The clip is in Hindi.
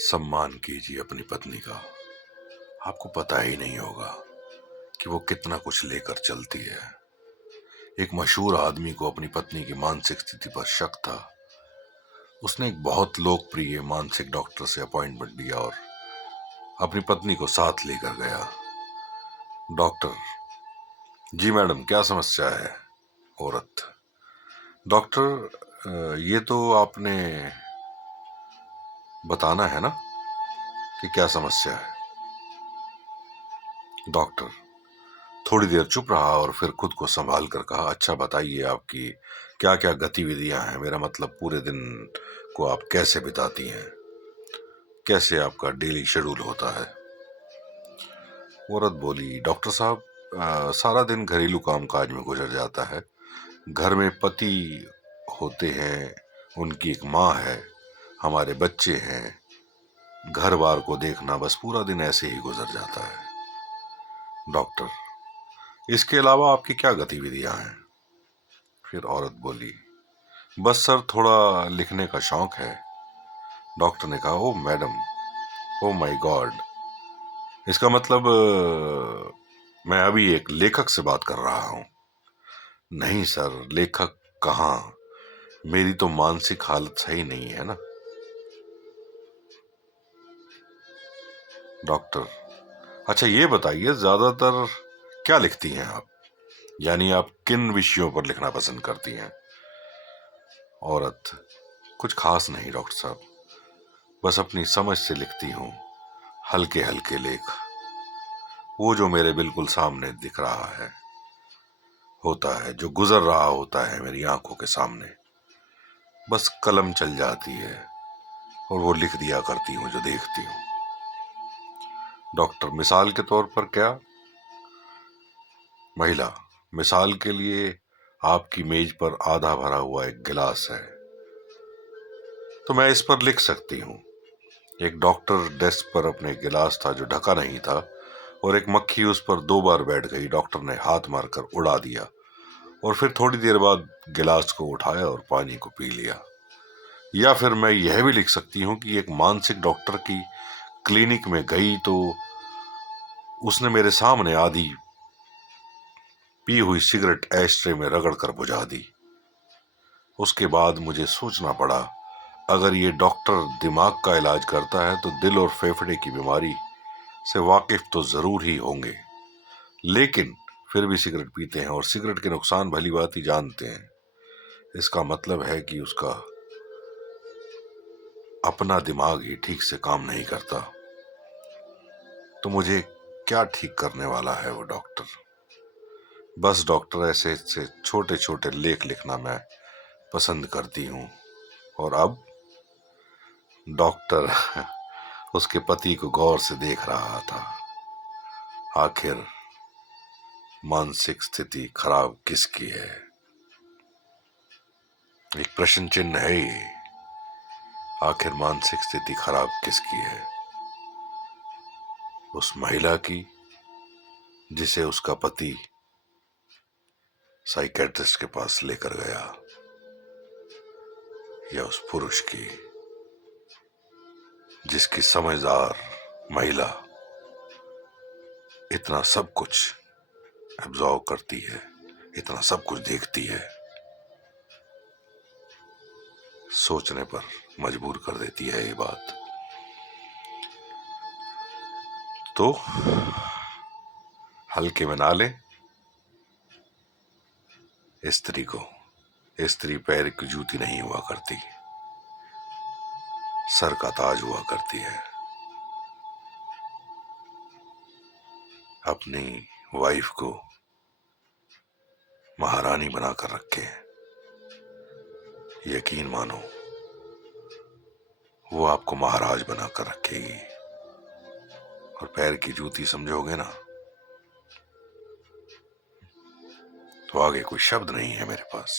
सम्मान कीजिए अपनी पत्नी का। आपको पता ही नहीं होगा कि वो कितना कुछ लेकर चलती है। एक मशहूर आदमी को अपनी पत्नी की मानसिक स्थिति पर शक था। उसने एक बहुत लोकप्रिय मानसिक डॉक्टर से अपॉइंटमेंट लिया और अपनी पत्नी को साथ लेकर गया। डॉक्टर: जी मैडम, क्या समस्या है? औरत: डॉक्टर, ये तो आपने बताना है ना कि क्या समस्या है। डॉक्टर थोड़ी देर चुप रहा और फिर खुद को संभाल कर कहा, अच्छा बताइए, आपकी क्या क्या गतिविधियां हैं? मेरा मतलब पूरे दिन को आप कैसे बिताती हैं, कैसे आपका डेली शेड्यूल होता है? औरत बोली, डॉक्टर साहब, सारा दिन घरेलू कामकाज में गुजर जाता है। घर में पति होते हैं, उनकी एक माँ है, हमारे बच्चे हैं, घर बार को देखना, बस पूरा दिन ऐसे ही गुजर जाता है। डॉक्टर: इसके अलावा आपकी क्या गतिविधियां हैं? फिर औरत बोली, बस सर, थोड़ा लिखने का शौक है। डॉक्टर ने कहा, ओ मैडम, ओ माय गॉड, इसका मतलब मैं अभी एक लेखक से बात कर रहा हूं। नहीं सर, लेखक कहाँ, मेरी तो मानसिक हालत सही नहीं है ना। डॉक्टर: अच्छा ये बताइए, ज्यादातर क्या लिखती हैं आप, यानी आप किन विषयों पर लिखना पसंद करती हैं? औरत: कुछ खास नहीं डॉक्टर साहब, बस अपनी समझ से लिखती हूँ, हल्के हल्के लेख, वो जो मेरे बिल्कुल सामने दिख रहा है, होता है, जो गुजर रहा होता है मेरी आंखों के सामने, बस कलम चल जाती है और वो लिख दिया करती हूँ जो देखती हूँ। डॉक्टर: मिसाल के तौर पर क्या? महिला: मिसाल के लिए आपकी मेज पर आधा भरा हुआ एक गिलास है, तो मैं इस पर लिख सकती हूँ, एक डॉक्टर डेस्क पर अपने गिलास था जो ढका नहीं था और एक मक्खी उस पर 2 बार बैठ गई, डॉक्टर ने हाथ मारकर उड़ा दिया और फिर थोड़ी देर बाद गिलास को उठाया और पानी को पी लिया। या फिर मैं यह भी लिख सकती हूँ कि एक मानसिक डॉक्टर की क्लिनिक में गई तो उसने मेरे सामने आधी पी हुई सिगरेट एस्ट्रे में रगड़ कर बुझा दी। उसके बाद मुझे सोचना पड़ा, अगर ये डॉक्टर दिमाग का इलाज करता है तो दिल और फेफड़े की बीमारी से वाकिफ तो जरूर ही होंगे, लेकिन फिर भी सिगरेट पीते हैं और सिगरेट के नुकसान भली भांति जानते हैं। इसका मतलब है कि उसका अपना दिमाग ही ठीक से काम नहीं करता। तो मुझे क्या ठीक करने वाला है वो डॉक्टर? बस डॉक्टर, ऐसे से छोटे छोटे लेख लिखना मैं पसंद करती हूँ। और अब? डॉक्टर उसके पति को गौर से देख रहा था। आखिर मानसिक स्थिति खराब किसकी है? एक प्रश्न चिन्ह है ये। आखिर मानसिक स्थिति खराब किसकी है? उस महिला की जिसे उसका पति साइकेट्रिस्ट के पास लेकर गया, या उस पुरुष की जिसकी समझदार महिला इतना सब कुछ एब्जॉर्व करती है, इतना सब कुछ देखती है, सोचने पर मजबूर कर देती है ये बात। तो हल्के में ना ले स्त्री को। स्त्री पैर की जूती नहीं हुआ करती, सर का ताज हुआ करती है। अपनी वाइफ को महारानी बनाकर रखे, यकीन मानो वो आपको महाराज बनाकर रखेगी। और पैर की जूती समझोगे ना, तो आगे कोई शब्द नहीं है मेरे पास।